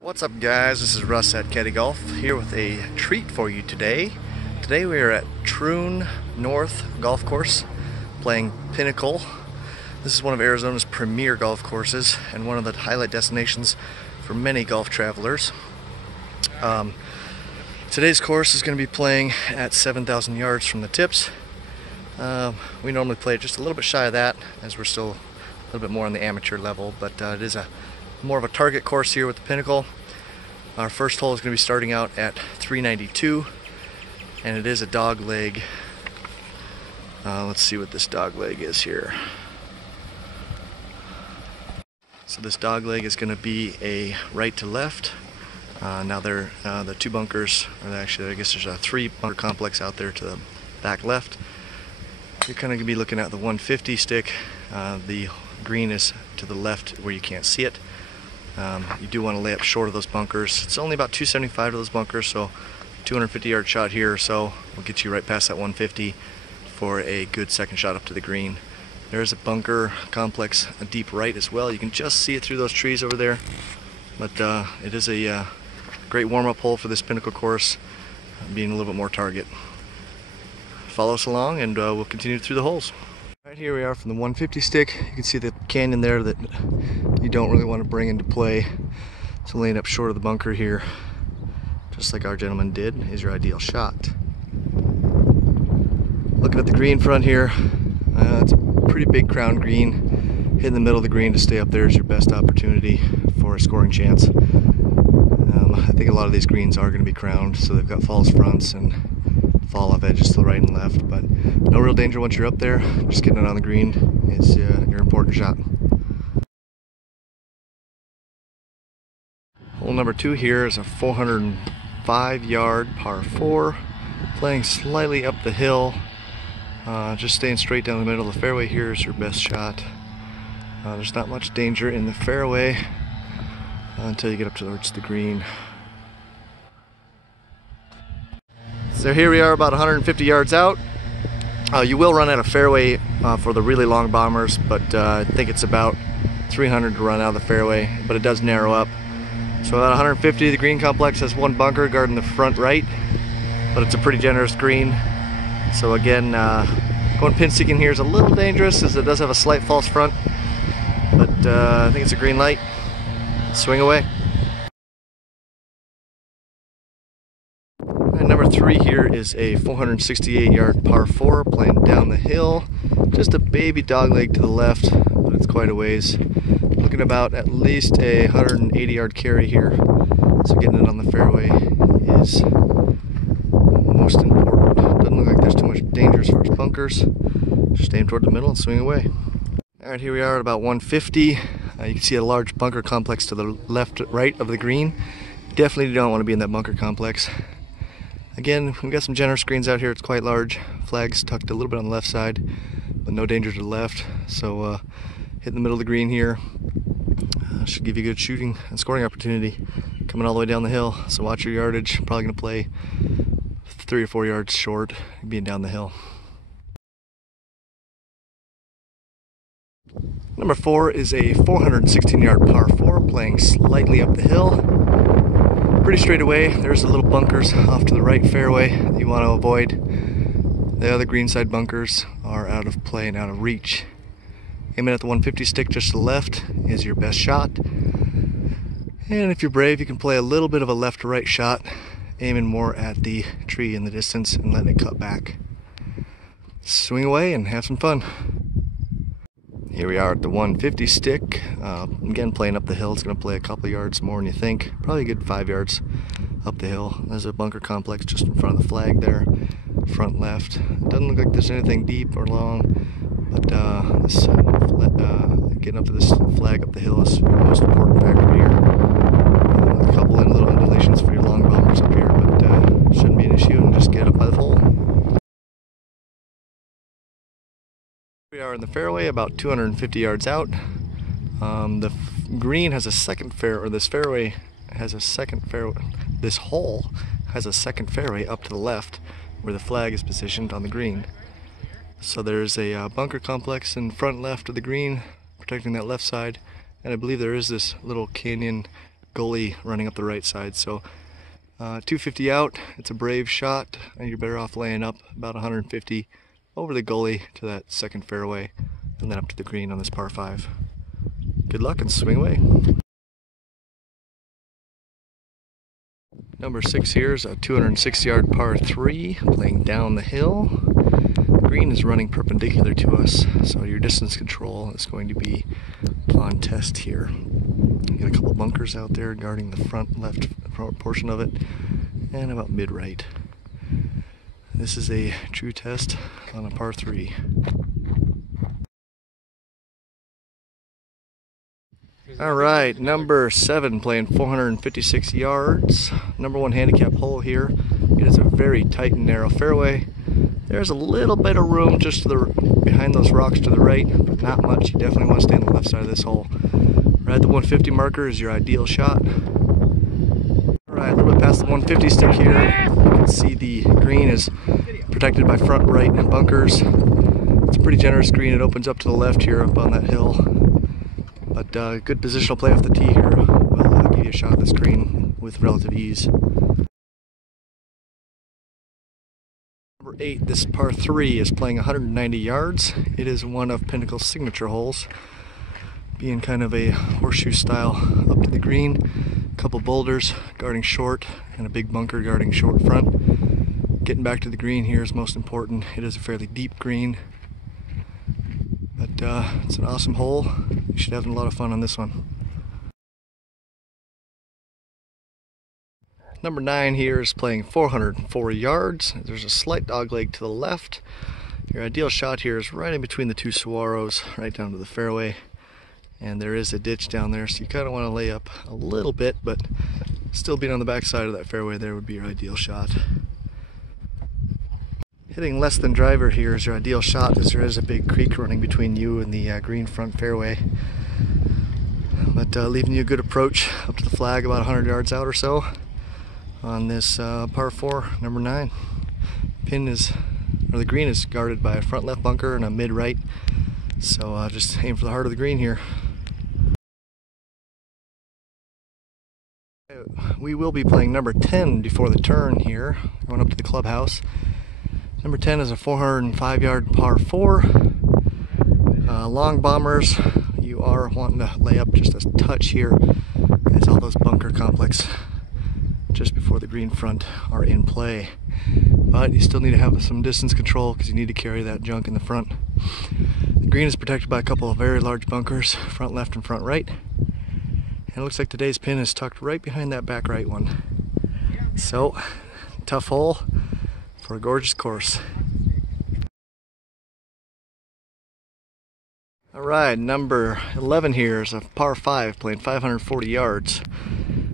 What's up guys, this is Russ at Caddie Golf here with a treat for you today. Today we are at Troon North Golf Course playing Pinnacle. This is one of Arizona's premier golf courses and one of the highlight destinations for many golf travelers. Today's course is going to be playing at 7,000 yards from the tips. We normally play just a little bit shy of that as we're still a little bit more on the amateur level, but it is more of a target course here with the Pinnacle. Our first hole is going to be starting out at 392, and it is a dog leg. Let's see what this dog leg is here. So this dog leg is going to be a right to left. Now the two bunkers, or actually I guess there's a three bunker complex out there to the back left. You're kind of going to be looking at the 150 stick. The green is to the left where you can't see it. You do want to lay up short of those bunkers. It's only about 275 to those bunkers, so 250 yard shot here or so will get you right past that 150 for a good second shot up to the green. There's a bunker complex, a deep right as well. You can just see it through those trees over there, but it is a great warm-up hole for this Pinnacle course, being a little bit more target. Follow us along and we'll continue through the holes. Right here we are from the 150 stick. You can see the canyon there that you don't really want to bring into play. So laying up short of the bunker here, just like our gentleman did, is your ideal shot. Looking at the green front here, it's a pretty big crown green. Hitting the middle of the green to stay up there is your best opportunity for a scoring chance. I think a lot of these greens are going to be crowned, so they've got false fronts and fall off edges to the right and left, but no real danger once you're up there. Just getting it on the green is your important shot. Hole number 2 here is a 405 yard par 4, playing slightly up the hill. Just staying straight down the middle of the fairway here is your best shot. There's not much danger in the fairway until you get up towards the green. So here we are about 150 yards out. You will run out of fairway for the really long bombers, but I think it's about 300 to run out of the fairway, but it does narrow up. So about 150, the green complex has one bunker guarding the front right, but it's a pretty generous green. So again, going pin seeking here is a little dangerous as it does have a slight false front, but I think it's a green light. Swing away. Number 3 here is a 468 yard par 4 playing down the hill. Just a baby dog leg to the left, but it's quite a ways. Looking about at least a 180 yard carry here. So getting it on the fairway is most important. Doesn't look like there's too much danger as far as bunkers. Just aim toward the middle and swing away. Alright, here we are at about 150. You can see a large bunker complex to the right of the green. Definitely don't want to be in that bunker complex. Again, we've got some generous greens out here. It's quite large. Flags tucked a little bit on the left side, but no danger to the left. So hitting the middle of the green here should give you a good shooting and scoring opportunity coming all the way down the hill. So watch your yardage. Probably going to play 3 or 4 yards short being down the hill. Number 4 is a 416 yard par 4 playing slightly up the hill. Pretty straight away. There's the little bunkers off to the right fairway that you want to avoid. The other greenside bunkers are out of play and out of reach. Aiming at the 150 stick just to the left is your best shot. And if you're brave, you can play a little bit of a left to right shot, aiming more at the tree in the distance and letting it cut back. Swing away and have some fun. Here we are at the 150 stick. Again, playing up the hill. It's going to play a couple yards more than you think. Probably a good 5 yards up the hill. There's a bunker complex just in front of the flag there, front left. It doesn't look like there's anything deep or long, but getting up to this flag up the hill is your most important factor here. A couple in little undulations for your long bombers up here, but shouldn't be an issue, and just get up by the hole. We are in the fairway about 250 yards out. The green has a second fairway, or this fairway has a second fairway. This hole has a second fairway up to the left where the flag is positioned on the green. So there's a bunker complex in front left of the green protecting that left side, and I believe there is this little canyon gully running up the right side. So 250 out, it's a brave shot, and you're better off laying up about 150 over the gully to that second fairway, and then up to the green on this par 5. Good luck and swing away. Number 6 here is a 206-yard par 3, playing down the hill. The green is running perpendicular to us, so your distance control is going to be on test here. You got a couple bunkers out there guarding the front left portion of it, and about mid-right. This is a true test on a par 3. Alright, number 7 playing 456 yards. Number 1 handicap hole here. It is a very tight and narrow fairway. There's a little bit of room just to the behind those rocks to the right, but not much. You definitely want to stay on the left side of this hole. Right at the 150 marker is your ideal shot. Alright, a little bit past the 150 stick here. You can see the green is protected by front right bunkers. It's a pretty generous green. It opens up to the left here up on that hill. But good positional play off the tee here will give you a shot at this green with relative ease. Number 8, this par 3 is playing 190 yards. It is one of Pinnacle's signature holes, being kind of a horseshoe style up to the green. A couple boulders guarding short and a big bunker guarding short front. Getting back to the green here is most important. It is a fairly deep green. But it's an awesome hole. You should have a lot of fun on this one. Number 9 here is playing 404 yards. There's a slight dogleg to the left. Your ideal shot here is right in between the two saguaros, right down to the fairway. And there is a ditch down there, so you kind of want to lay up a little bit, but still being on the back side of that fairway there would be your ideal shot. Hitting less than driver here is your ideal shot, as there is a big creek running between you and the green front fairway. But leaving you a good approach up to the flag about 100 yards out or so on this par 4, number 9. The green is guarded by a front left bunker and a mid right, so just aim for the heart of the green here. We will be playing number 10 before the turn here, going up to the clubhouse. Number 10 is a 405-yard par 4. Long bombers, you are wanting to lay up just a touch here, as all those bunker complex just before the green front are in play. But you still need to have some distance control because you need to carry that junk in the front. The green is protected by a couple of very large bunkers, front left and front right. And it looks like today's pin is tucked right behind that back right one. So, tough hole for a gorgeous course. Alright, number 11 here is a par 5 playing 540 yards.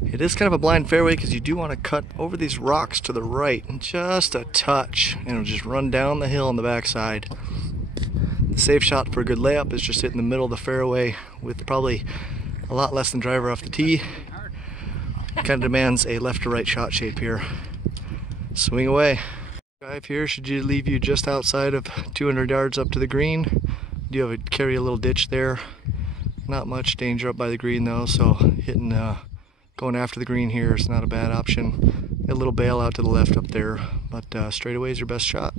It is kind of a blind fairway because you do want to cut over these rocks to the right just a touch, and it'll just run down the hill on the backside. The safe shot for a good layup is just hitting the middle of the fairway with probably a lot less than driver off the tee. Kind of demands a left to right shot shape here. Swing away. Drive here should leave you just outside of 200 yards up to the green. You do carry a little ditch there. Not much danger up by the green though, so going after the green here is not a bad option. A little bail out to the left up there, but straightaway is your best shot.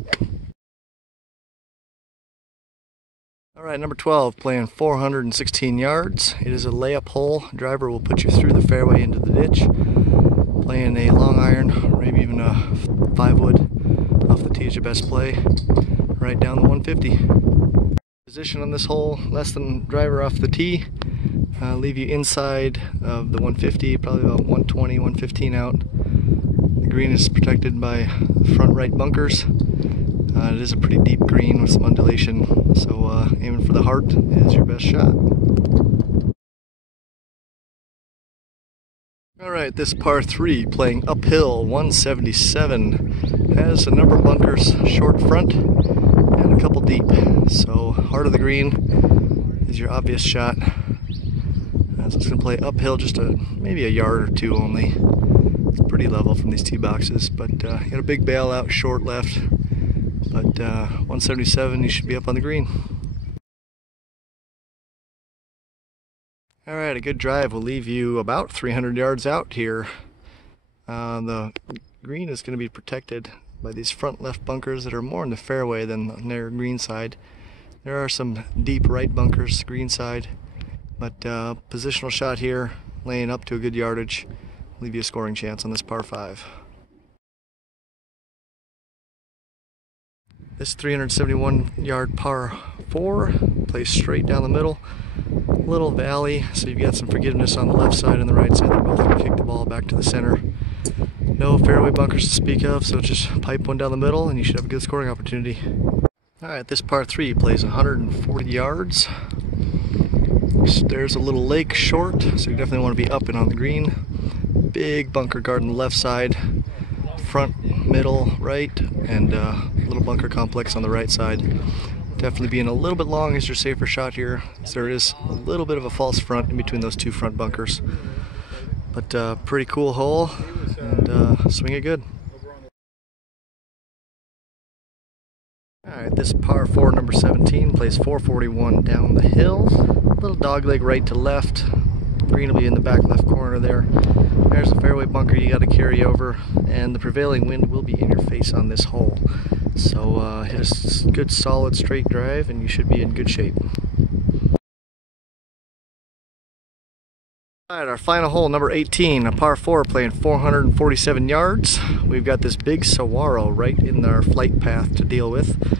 Alright, number 12 playing 416 yards. It is a layup hole. Driver will put you through the fairway into the ditch. Playing a long iron, or maybe even a 5-wood off the tee is your best play. Right down the 150. Position on this hole, less than driver off the tee. Leave you inside of the 150, probably about 120, 115 out. The green is protected by front right bunkers. It is a pretty deep green with some undulation, so aiming for the heart is your best shot. Alright, this par 3 playing uphill, 177, has a number of bunkers short front and a couple deep. So heart of the green is your obvious shot. So it's going to play uphill just maybe a yard or two only. It's pretty level from these tee boxes, but you got a big bail out short left. But 177, you should be up on the green. Alright, a good drive will leave you about 300 yards out here. The green is going to be protected by these front left bunkers that are more in the fairway than the near green side. There are some deep right bunkers, green side, but positional shot here, laying up to a good yardage, will leave you a scoring chance on this par 5. This 371 yard par 4 plays straight down the middle. Little valley, so you've got some forgiveness on the left side and the right side. They're both going to kick the ball back to the center. No fairway bunkers to speak of, so just pipe one down the middle and you should have a good scoring opportunity. Alright, this par 3 plays 140 yards. There's a little lake short, so you definitely want to be up and on the green. Big bunker guard on the left side, front, middle, right, and little bunker complex on the right side. Definitely being a little bit long is your safer shot here, as there is a little bit of a false front in between those two front bunkers. But pretty cool hole, and swing it good. Alright, this par 4 number 17 plays 441 down the hill. Little dogleg right to left. Green will be in the back left corner there. There's a fairway bunker you got to carry over, and the prevailing wind will be in your face on this hole. So hit a good solid straight drive and you should be in good shape. Alright, our final hole, number 18, a par 4 playing 447 yards. We've got this big saguaro right in our flight path to deal with.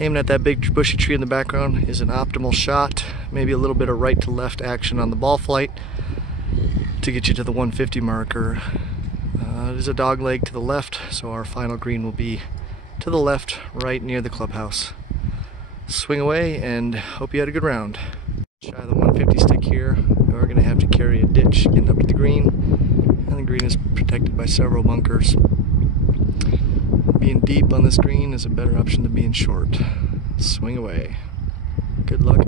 Aiming at that big bushy tree in the background is an optimal shot. Maybe a little bit of right to left action on the ball flight to get you to the 150 marker. It is a dog leg to the left, so our final green will be to the left, right near the clubhouse. Swing away and hope you had a good round. Shy of the 150 stick here. You are going to have to carry a ditch getting up to the green, and the green is protected by several bunkers. Being deep on this green is a better option than being short. Swing away. Good luck.